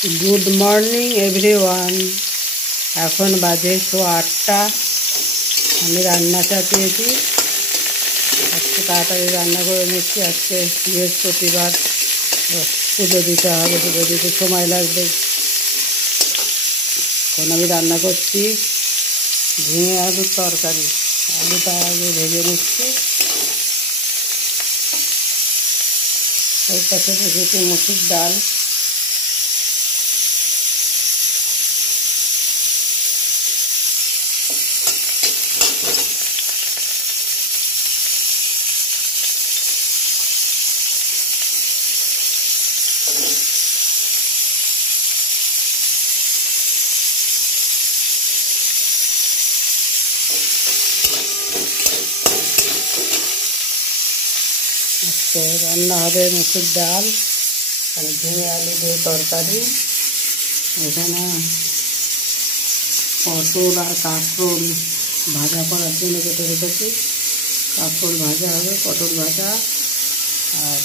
Good morning everyone. এখন বাজে 8:30। আমি রান্না চাপিয়েছি। আজকে তাড়াতাড়ি রান্না করে নিচ্ছি। আজকে বৃহস্পতিবার, পুজো দিতে হবে, পুজো দিতে সময় লাগবে। এখন আমি রান্না করছি ঝিঙে আলুর তরকারি। আলুটা আগে ভেজে নিচ্ছি। ওর পাশে রেখেছি মুসুর ডাল। আজকে রান্না হবে মুসুর ডাল আর ঝিঙে আলু দিয়ে তরকারি। এখানে পটল আর কাঁকরোল ভাজা করার জন্য কেটে রেখেছি। কাঁকরোল ভাজা হবে, পটল ভাজা, আর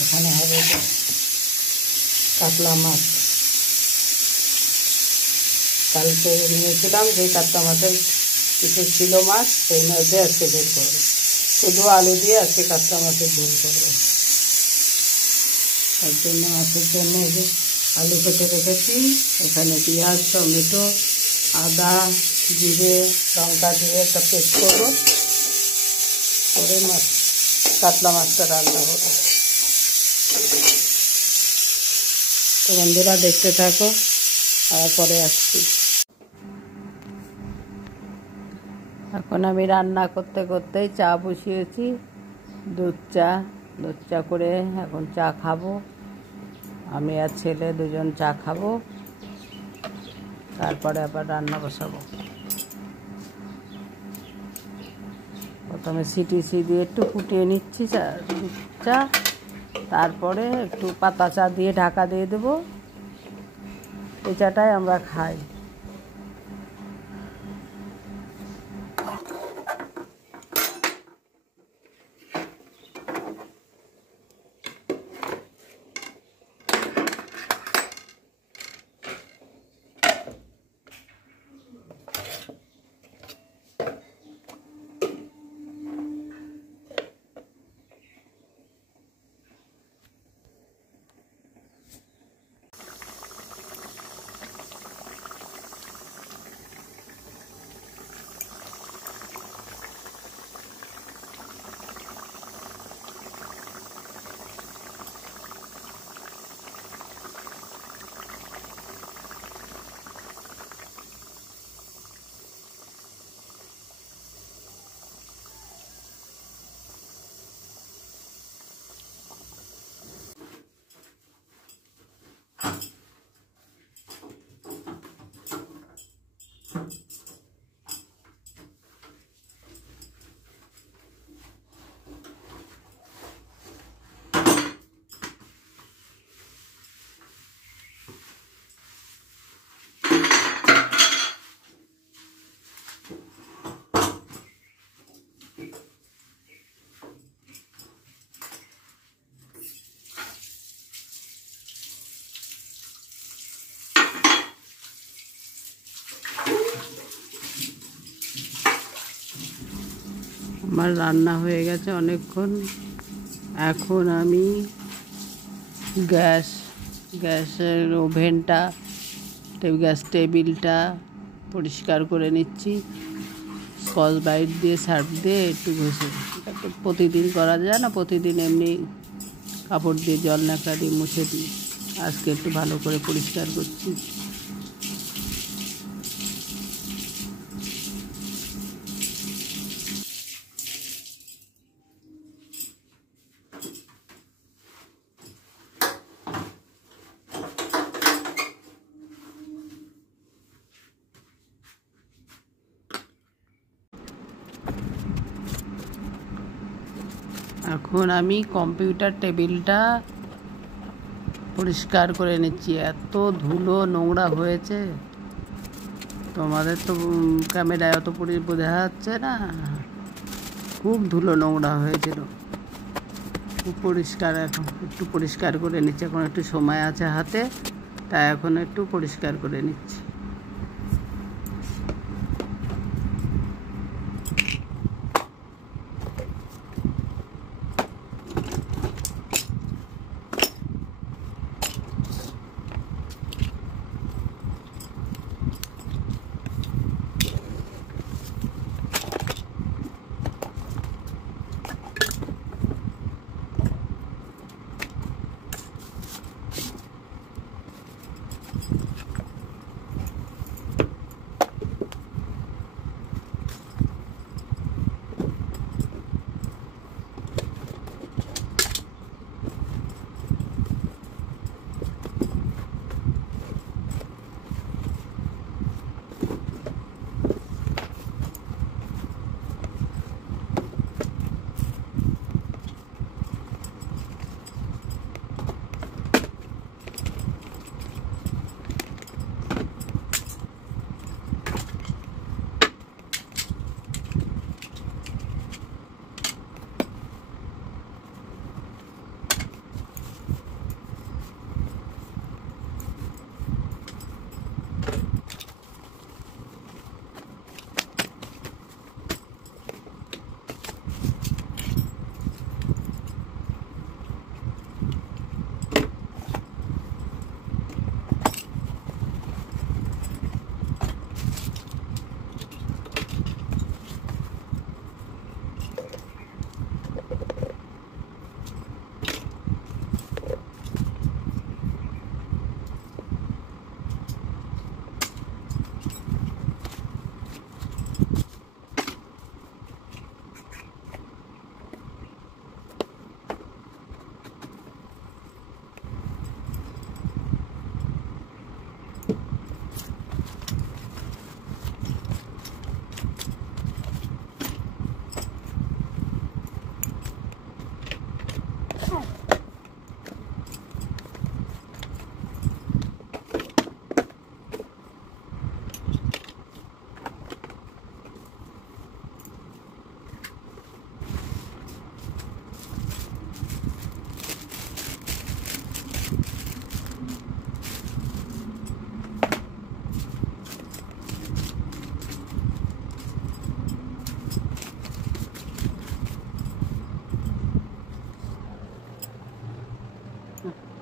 এখানে হবে কাতলা মাছ। কালকে নিয়েছিলাম যে কাতলা মাছের কিছু ছিল মাছ, সেই মাছ দিয়ে আজকে ঝোল করবো। শুধু আলু দিয়ে আজকে কাতলা মাছের ঝোল করবো। তার জন্য মাছের জন্য আলু কেটে রেখেছি। এখানে পেঁয়াজ, টমেটো, আদা, জিরে, লঙ্কা দিয়ে একটা পেস্ট করবো, করে মাছ কাতলা মাছটা রান্না করবো। তো বন্ধুরা দেখতে থাকো, আর পরে আসছি। এখন আমি রান্না করতে করতেই চা বসিয়েছি, দুধ চা করে এখন চা খাবো। আমি আর ছেলে দুজন চা খাবো, তারপরে আবার রান্না বসাবো। প্রথমে সিটিসি দিয়ে একটু ফুটিয়ে নিচ্ছি চা, তারপরে একটু পাতা চা দিয়ে ঢাকা দিয়ে দেবো। এই চাটাই আমরা খাই। আমার রান্না হয়ে গেছে অনেকক্ষণ। এখন আমি গ্যাসের ওভেনটা, গ্যাস টেবিলটা পরিষ্কার করে নিচ্ছি। স্কচ ব্রাইট দিয়ে সার্ফ দিয়ে একটু ঘষে। প্রতিদিন করা যায় না, প্রতিদিন এমনি কাপড় দিয়ে জল ন্যাকড়া দিয়ে মুছে দিই। আজকে একটু ভালো করে পরিষ্কার করছি। এখন আমি কম্পিউটার টেবিলটা পরিষ্কার করে নিচ্ছি। এত ধুলো নোংরা হয়েছে, তোমাদের তো ক্যামেরায় অত বোঝা যাচ্ছে না। খুব ধুলো নোংরা হয়েছিল। খুব পরিষ্কার, এখন একটু পরিষ্কার করে নিচ্ছে। এখন একটু সময় আছে হাতে, তাই এখন একটু পরিষ্কার করে নিচ্ছি।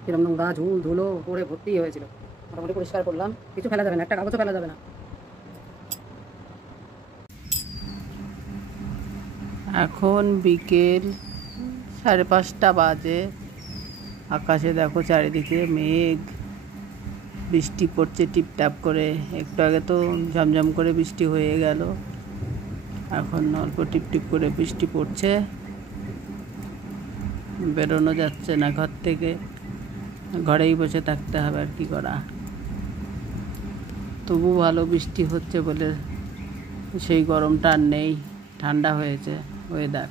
কিরম নোংরা ঝুল ধুলো পরে ভর্তি হয়েছিল। মোটামুটি পরিষ্কার করলাম, কিছু ফেলা যাবে না, একটা কাগজও ফেলা যাবে না। এখন বিকেল 5:30 বাজে। আকাশে দেখো চারিদিকে মেঘ, বৃষ্টি পড়ছে টিপটাপ করে। একটু আগে তো ঝমঝম করে বৃষ্টি হয়ে গেল, এখন অল্প টিপটিপ করে বৃষ্টি পড়ছে। বেরোনো যাচ্ছে না ঘর থেকে, ঘরেই বসে থাকতে হবে, আর কি করা। তবু ভালো বৃষ্টি হচ্ছে বলে সেই গরমটা আর নেই, ঠান্ডা হয়েছে ওয়েদার।